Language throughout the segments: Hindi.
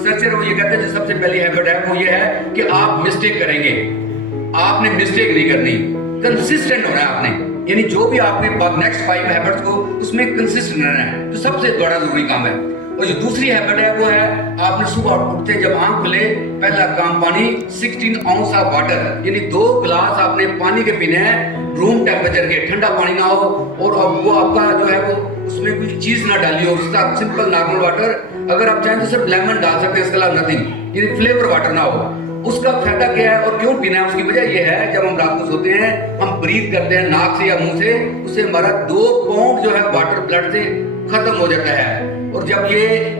रिसर्चर वो ये कहते हैं जो सबसे पहली हैबिट है वो ये है कि आप मिस्टेक करेंगे, आपने मिस्टेक नहीं करनी, कंसिस्टेंट होना है आपने, यानी जो भी आपके नेक्स्ट 5 हैबिट्स को उसमें कंसिस्टेंट रहना है, जो सबसे बड़ा जरूरी काम है। और जो दूसरी हैबिट है वो है आपने सुबह उठते जब आंख खुले पहला काम पानी 16 आउंस ऑफ वाटर, यानी 2 गिलास आपने पानी के पीने हैं, रूम टेम्परेचर के, ठंडा पानी ना हो और अब वो आपका जो है वो उसमें कोई चीज ना डाली हो, उसका सिंपल नॉर्मल वाटर, अगर आप चाहें तो सिर्फ लेमन डाल सकते हैं, इसके अलावा नथिंग, यानी फ्लेवर वाटर ना हो। उसका फायदा क्या है और क्यों पीना है, उसकी वजह यह है जब हम रात को सोते हैं हम ब्रीथ करते हैं नाक से या मुंह से, उससे हमारा 2 पाउंड जो है वाटर ब्लड से खत्म हो जाता है। और जब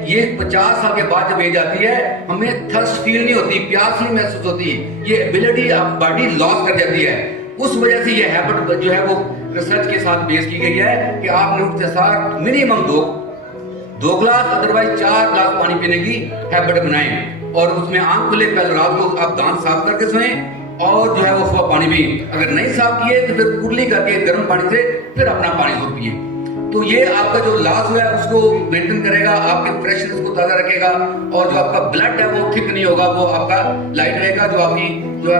ये 50 साल के बाद जब एज आती है हमें थर्स्ट फील नहीं होती, प्यास नहीं महसूस होती, ये एबिलिटी बॉडी लॉस कर जाती है। उस वजह से ये हैबिट जो है वो रिसर्च के साथ बेस की गई है कि आपने उठते साथ मिनिमम 2 गिलास अदरवाइज 4 गिलास पानी पीने की हैबिट बनाएं और उसमें आंख खुले पहले रात को आप दांत साफ करके सोएं और जो है वो सुबह पानी पिए, अगर नहीं साफ किए तो फिर कुरली करके गर्म पानी से फिर अपना पानी जरूर पिए। तो ये आपका जो लॉस हुआ है उसको मेंटेन करेगा, आपके फ्रेशनेस को ताजा रखेगा और जो आपका ब्लड है वो थिक नहीं होगा, वो आपका लाइट रहेगा, जो आपकी जो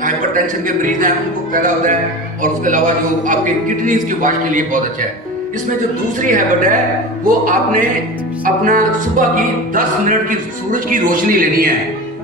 हाइपरटेंशन के मरीज हैं उनको फायदा होता है और उसके अलावा जो आपके किडनीज की वाश के लिए बहुत अच्छा है। इसमें जो दूसरी हैबिट है वो आपने अपना सुबह की 10 मिनट की सूरज की रोशनी लेनी है।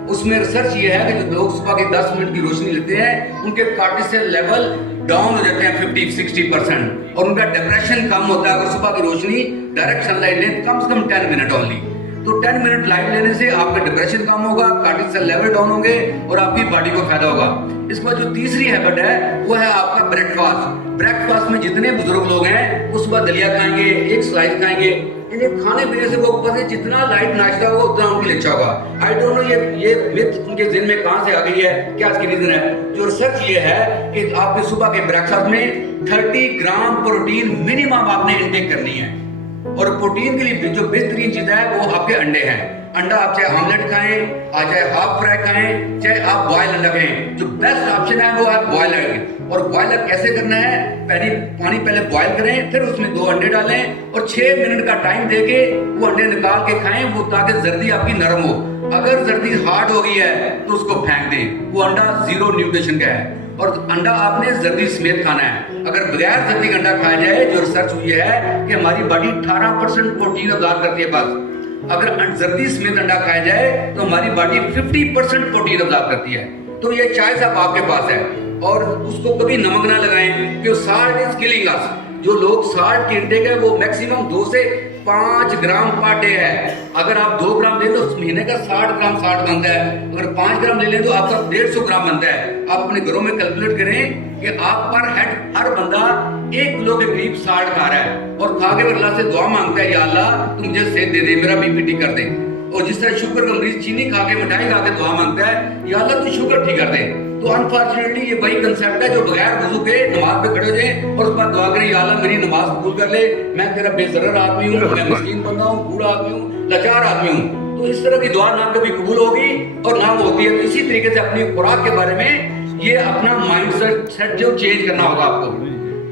उसमें रिसर्च ये है कि जो लोग सुबह की 10 मिनट की रोशनी लेते हैं उनके कार्टिसोल लेवल डाउन हो जाते हैं 50-60% और उनका डिप्रेशन कम होता है अगर सुबह की रोशनी डायरेक्ट सनलाइट लें कम से कम 10 मिनट ओनली। तो 10 मिनट लाइट लेने से आपका डिप्रेशन कम होगा, कार्टिसोल लेवल डाउन होंगे और आपकी बॉडी को फायदा होगा। इसके बाद जो तीसरी हैबिट है वो है आपका ब्रेकफास्ट। ब्रेकफास्ट में जितने बुजुर्ग लोग हैं वो सुबह दलिया खाएंगे, एक स्लाइस खाएंगे, इन्हें खाने पीने से वो ऊपर से जितना लाइट नाश्ता होगा उतना उनके लिए अच्छा होगा। आई डोंट नो ये मिथ उनके जिन में कहां से आ गई है, क्या इसकी रीजन है। जो रिसर्च ये है कि आपके सुबह के ब्रेकफास्ट में 30 ग्राम प्रोटीन मिनिमम आपने इंटेक करनी है और प्रोटीन के लिए जो बेहतरीन चीज है वो आपके अंडे हैं। अंडा आप चाहे ऑमलेट खाएं, चाहे हाफ फ्राई खाएं, चाहे आप बॉयल अंडा खाएं, जो बेस्ट ऑप्शन है वो आप बॉयल अंडे। और बॉयल कैसे करना है, पानी पहले बॉयल करें, फिर उसमें 2 अंडे डालें और 6 मिनट का टाइम देके वो अंडे निकाल के खाएं, वो ताकि जर्दी आपकी नरम हो। अगर जर्दी हार्ड हो गई है तो उसको फेंक दें, वो अंडा 0 न्यूट्रिशन का है और अंडा आपने जर्दी समेत खाना है। अगर बगैर जर्दी का अंडा खाया जाए, जो रिसर्च हुई है कि हमारी बॉडी 18% प्रोटीन अब्जॉर्ब करती है बस, अगर जर्दी समेत अंडा खाया जाए तो हमारी बॉडी 50% प्रोटीन अब्जॉर्ब करती है। तो ये चॉइस अब आपके पास है और उसको कभी नमक ना लगाएं कि साल्ट इज किलिंग अस। जो लोग साल्ट की इंटेक है वो मैक्सिमम 2 से 5 ग्राम पर डे है। अगर आप 2 ग्राम ले तो महीने का 60 ग्राम साल्ट बनता है, अगर 5 ग्राम ले लें तो आपका 150 ग्राम बनता है। आप अपने घरों में कैलकुलेट करें कि आप पर हेड हर बंदा 1 किलो के करीब साल्ट खा रहा है और खा के अल्लाह से दुआ मांगता है, या अल्लाह तू मुझे सेहत दे दे, मेरा बीपी ठीक कर दे। और जिस तरह शुगर का मरीज चीनी खा के मिठाई खा के दुआ मांगता है, या अल्लाह तू शुगर ठीक कर दे। तो अनफॉर्चुनेटली ये वही कंसेप्ट है जो बगैर वजू के नमाज पे खड़े हो जाए और उसके बाद दुआ करें, या अल्लाह मेरी नमाज कबूल कर ले, मैं तेरा बेज़रर आदमी हूँ, मैं मिस्कीन बंदा हूँ, बूढ़ा आदमी हूँ, लाचार आदमी हूँ। तो इस तरह की दुआ ना कभी कबूल होगी और ना होती है। तो इसी तरीके से अपनी खुराक के बारे में ये अपना माइंड सेट जो चेंज करना होगा आपको।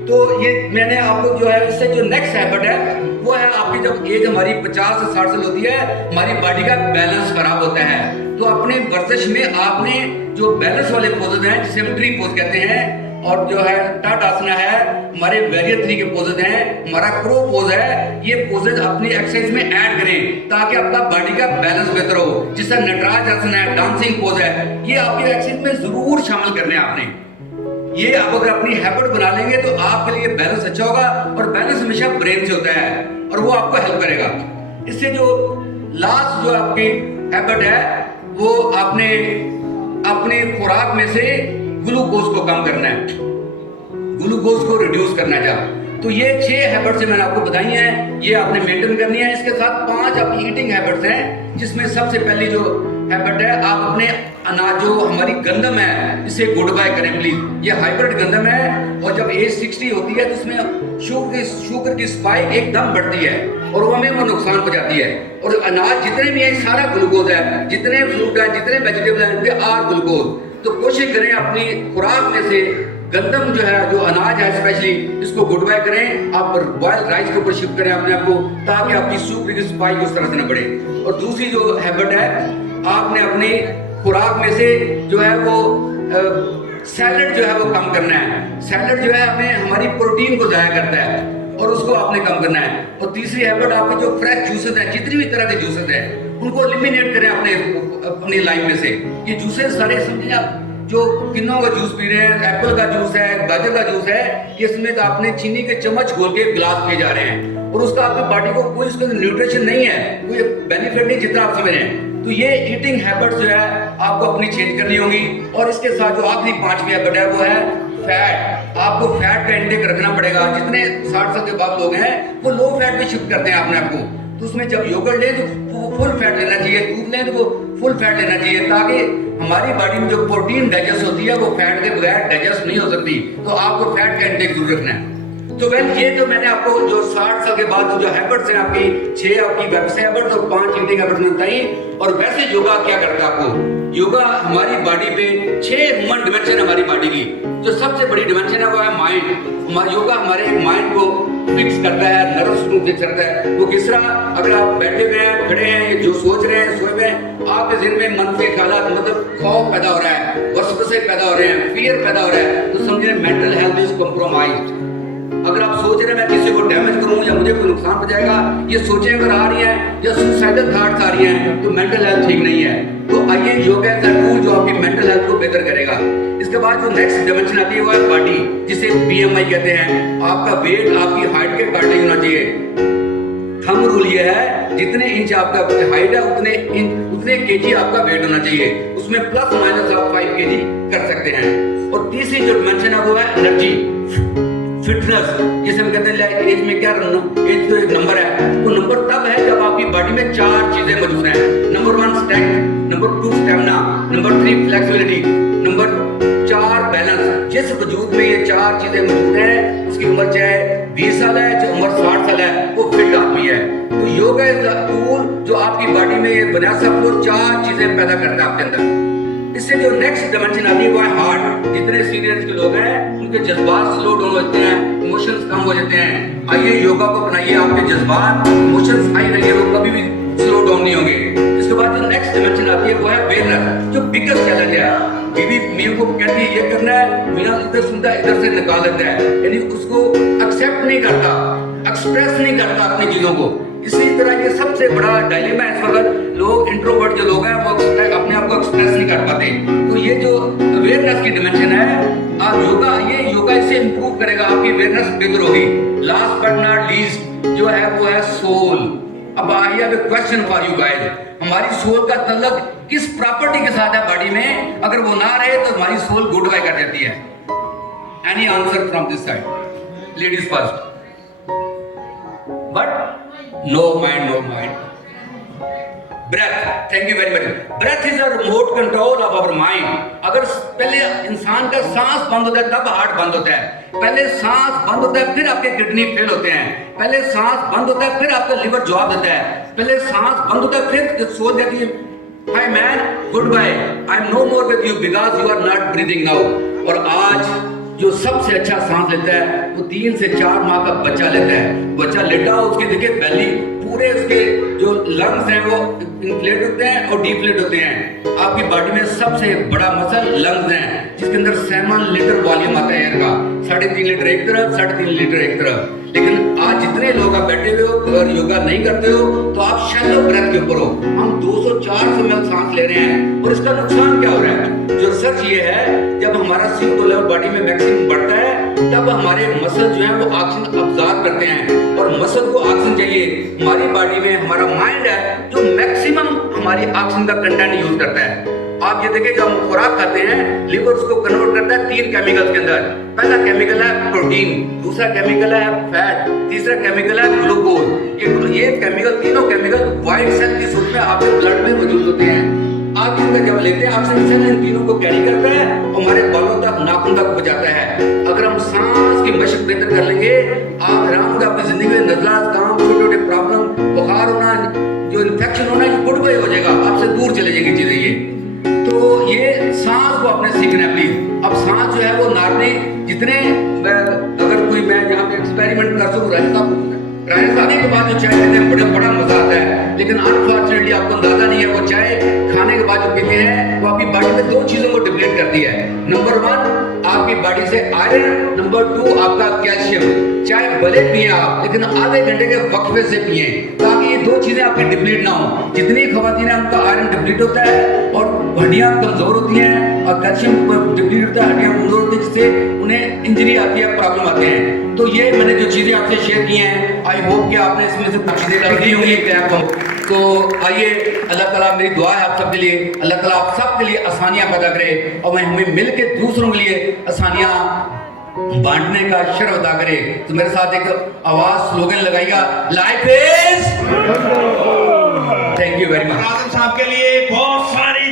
तो ये मैंने आपको जो है इससे जो नेक्स्ट हैबिट है वो है आपकी जब एज हमारी 50 से 60 साल होती है हमारी बॉडी का बैलेंस खराब होता है। तो अपने वर्जिश में आपने जो बैलेंस वाले पोजेज हैं जिसे हम ट्री पोज कहते हैं और जो है टाटासना है, हमारे वेरियर 3 के पोजेज हैं, हमारा क्रो पोज है, ये पोजेज अपनी एक्सरसाइज में ऐड करें ताकि आपका बॉडी का बैलेंस बेहतर हो। जिससे नटराज आसन है, डांसिंग पोज है, ये आपकी एक्सरसाइज में जरूर शामिल करने हैं आपने। ये आप अगर अपनी हैबिट बना लेंगे तो आपके लिए बैलेंस अच्छा होगा और बैलेंस हमेशा ब्रेन से होता है और वो आपको हेल्प करेगा। इससे जो लास्ट जो आपकी हैबिट है वो आपने अपनी खुराक में से ग्लूकोज को कम करना है, ग्लूकोज को रिड्यूस करना है। तो ये 6 हैबिट्स मैंने आपको बताई हैं, ये आपने मेंटेन करनी है। इसके साथ 5 आपकी ईटिंग हैबिट्स हैं जिसमें सबसे पहली जो हैबिट है आप अपने अनाज जो हमारी गंदम है इसे गुड बाय करें प्लीज। ये हाइब्रिड गंदम है और जब एज 60 होती है तो इसमें शुगर की स्पाइक एकदम बढ़ती है और वो हमें नुकसान पहुंचाती है। और अनाज जितने भी है सारा ग्लूकोज है, जितने फ्रूट है, जितने वेजिटेबल है, दे आर ग्लूकोज। तो कोशिश करें अपनी खुराक में से गंदम जो है, जो अनाज है स्पेशली, इसको गुड बाय करें। आप बॉयल राइस के ऊपर शिफ्ट करें अपने आप को, ताकि आपकी शुगर की स्पाइक उस तरह से न बढ़े। और दूसरी जो हैबिट है, आपने अपनी खुराक में से जो है वो सैलड जो है वो कम करना है। सैलड जो है हमें हमारी प्रोटीन को ज़ाया करता है और उसको आपने कम करना है। और तीसरी हैबिट, आपके जो फ्रेश जूसेस हैं, जितनी भी तरह के जूसेस हैं, उनको एलिमिनेट करें अपनी लाइफ में से। ये जूसेस सारे समझिए आप, जो किन्नों का जूस पी रहे हैं, एप्पल का जूस है, गाजर का जूस है, कि इसमें तो आपने चीनी के चम्मच घोल के गिलास पिए जा रहे हैं और उसका आपकी बॉडी को कोई उसका न्यूट्रिशन नहीं है, कोई बेनिफिट नहीं जितना आप समझ रहे हैं। तो ये ईटिंग हैबिट्स जो है आपको अपनी चेंज करनी होगी। और इसके साथ जो आखिरी पांचवी हैबिट है वो है फैट। आपको फैट का इंटेक रखना पड़ेगा। जितने 60 साल के बाद लोग हैं वो लो फैट पे शिफ्ट करते हैं अपने आप को। तो उसमें जब योगर्ट लें तो वो फुल फैट लेना चाहिए, दूध लें तो वो फुल फैट लेना चाहिए, ताकि हमारी बॉडी में जो प्रोटीन डाइजेस्ट होती है वो फैट के बगैर डाइजेस्ट नहीं हो सकती। तो आपको फैट का इंटेक जरूर रखना है। तो वेल, ये जो मैंने आपको जो 60 साल के बाद जो हैबिट्स हैं आपकी, 6 आपकी वेबस हैबिट्स और 5 ईटिंग हैबिट्स में बताई। और वैसे योगा क्या करता है आपको? योगा हमारी बॉडी पे 6 ह्यूमन डिमेंशन है हमारी बॉडी की। जो सबसे बड़ी डिमेंशन है वो है माइंड। हमारा योगा हमारे माइंड को फिक्स करता है, नर्व्स को फिक्स करता है। वो किस तरह? अगर आप बैठे हुए हैं, खड़े हैं, जो सोच रहे हैं, सोए हुए हैं, आपके दिल में मनफी ख्यालात, मतलब खौफ पैदा हो रहा है, वसवसे पैदा हो रहे हैं, फियर पैदा हो रहा है, तो समझिए मेंटल हेल्थ इज कॉम्प्रोमाइज्ड। अगर आप सोच रहे हैं मैं किसी को डैमेज करूं या मुझे कोई नुकसान पहुंचाएगा, ये सोचें अगर आ रही हैं या सुसाइडल थॉट्स आ रही हैं, तो मेंटल हेल्थ ठीक नहीं है। तो आइए, योगा है टूल जो आपकी मेंटल हेल्थ को बेहतर करेगा। इसके बाद जो नेक्स्ट डायमेंशन आती है वो है बॉडी, जिसे बीएमआई कहते हैं। आपका वेट आपकी हाइट के अकॉर्डिंग होना चाहिए। थंब रूल ये है, जितने इंच आपका हाइट है उतने केजी आपका वेट होना चाहिए। उसमें प्लस माइनस आप 5 केजी कर सकते हैं। और तीसरी जो डायमेंशन है वो है एनर्जी, फिटनेस, जिसे हम कहते हैं एज में क्या रखना। एज तो एक नंबर है, वो नंबर तब है जब आपकी बॉडी में 4 चीजें मौजूद हैं। Number 1 strength, number 2 stamina, number 3 flexibility, number 4 balance. जिस वजूद में ये 4 चीजें मौजूद हैं, उसकी उम्र चाहे 20 साल है, चाहे उम्र 60 साल है, वो फिट आदमी है। तो योगा इज द टूल जो आपकी बॉडी में ये बना सबको 4 चीजें पैदा करता है आपके अंदर। इससे जो नेक्स्ट डायमेंशन आती है वो है हार्ट। जितने सीनियर के लोग हैं उनके जज्बात स्लो डाउन होते हैं, इमोशंस कम हो जाते हैं। आइए योगा को अपनाइए, आपके जज्बात, इमोशंस हाई रहिए, वो कभी भी स्लो डाउन नहीं होंगे। इसके बाद जो नेक्स्ट डायमेंशन आती है वो है अवेयरनेस, जो बिगेस्ट चैलेंज है। बीवी मियां को कहती है ये करना है, मियां इधर सुनता है, इधर से निकाल देता है, यानी उसको एक्सेप्ट नहीं करता, एक्सप्रेस नहीं करता अपनी चीजों को। इसी तरह ये सबसे बड़ा डायलेमा है इस वक्त। लोग इंट्रोवर्ट जो लोग हैं वो अपने आप को एक्सप्रेस नहीं कर पाते। तो ये जो अवेयरनेस की डिमेंशन है, आप योगा इससे इंप्रूव करेगा, आपकी अवेयरनेस बेहतर होगी। लास्ट बट नॉट लीस्ट जो है वो है सोल। अब I have a question for you guys, हमारी सोल का ताल्लुक किस प्रॉपर्टी के साथ है बॉडी में? अगर वो ना रहे तो हमारी सोल गुड बाय कर देती है। Any answer from this side? Ladies first. But no mind. Breath, thank you very much. Breath is a remote control of our mind. अगर पहले इंसान का सांस बंद होता है तब हार्ट बंद होता है। पहले सांस बंद होता है फिर आपके किडनी फेल होते हैं। पहले सांस बंद होता है फिर आपका लिवर जवाब देता है। पहले सांस बंद होता है फिर सोच जाती है, hi man, goodbye, I am no more with you because you are not breathing now. और आज जो सबसे अच्छा सांस लेता है वो 3 से 4 माह का बच्चा लेता है। बच्चा लेटा हो, उसके देखिए बेली, पूरे उसके जो लंग्स हैं वो इन्फ्लेट होते हैं और डिफ्लेट होते हैं। आपकी बॉडी में सबसे बड़ा मसल लंग्स हैं, जिसके अंदर 7 लीटर वॉल्यूम आता है एयर का। 3.5 लीटर एक तरफ, 3.5 लीटर एक तरफ। लेकिन आज जितने लोग आप बैठे हुए हो अगर योगा नहीं करते हो तो आप शैलो ब्रेथ के ऊपर हो। हम 200-400 ml सांस ले रहे हैं और इसका नुकसान क्या हो रहा है? जो रिसर्च ये है, जब हमारा CO2 लेवल बॉडी में मैक्सिमम बढ़ता है तब हमारे मसल जो है वो ऑक्सीजन अब्जॉर्ब करते हैं। और मसल को ऑक्सीजन चाहिए। हमारी बॉडी में हमारा माइंड है जो मैक्सिमम हमारी ऑक्सीजन का कंटेंट यूज करता है। आप ये देखिए, जब हम खुराक खाते हैं लिवर उसको कन्वर्ट करता है 3 केमिकल्स के अंदर। पहला केमिकल है प्रोटीन, दूसरा केमिकल है फैट, तीसरा केमिकल है ग्लूकोज। ये केमिकल, तीनों केमिकल व्हाइट सेल की सूरत में आपके ब्लड में मौजूद होते हैं। आप इनका जब लेते हैं आपसे सेल इन तीनों को कैरी करता है और हमारे बालों तक, नाखून तक पहुंचाता है। अगर हम सांस की मशक बेहतर कर लेंगे, आप आराम से अपनी जिंदगी में नजला काम, छोटे छोटे प्रॉब्लम, बुखार होना, जो इन्फेक्शन होना, ये गुड बाय हो जाएगा, आपसे दूर चले जाएंगी चीजें। ये तो ये सांस को आपने सीखना है प्लीज। अब सांस जो है वो नॉर्मली जितने अगर कोई मैं यहाँ पे एक्सपेरिमेंट कर सकूँ राइस आने के बाद जो चाय पीते हैं बड़ा मजा आता है, लेकिन अनफॉर्चुनेटली आपको अंदाजा नहीं है वो चाय खाने के बाद जो पीते हैं वो आपकी बॉडी में दो चीजों को डिप्लीट करती है। नंबर 1 आपकी बॉडी से आयरन, नंबर 2 आपका कैल्शियम। चाय भले पिए आप, लेकिन आधे घंटे के वक्फे से पिए ताकि ये दो चीजें आपकी डिप्लीट ना हो। जितनी खवातीन है उनका आयरन डिप्लीट होता है और हड्डियां कमजोर होती हैं, और कैल्शियम डिप्लीट होता है, हड्डियां कमजोर होती है, जिससे उन्हें इंजरी आती है, प्रॉब्लम आते हैं। तो ये मैंने जो चीजें आपसे शेयर की हैं, आई होप कि आपने इसमें से कुछ चीजें सीखी होंगी तो आइए, अल्लाह ताला, मेरी दुआ है आप सबके लिए, अल्लाह ताला आप सबके लिए आसानियां पैदा करे और मैं हमें मिल के दूसरों के लिए आसानियां बांटने का शर्फ अदा करे। तो मेरे साथ एक आवाज स्लोगन लगाइएगा, life is. Thank you very much. Azam साहब के लिए बहुत सारी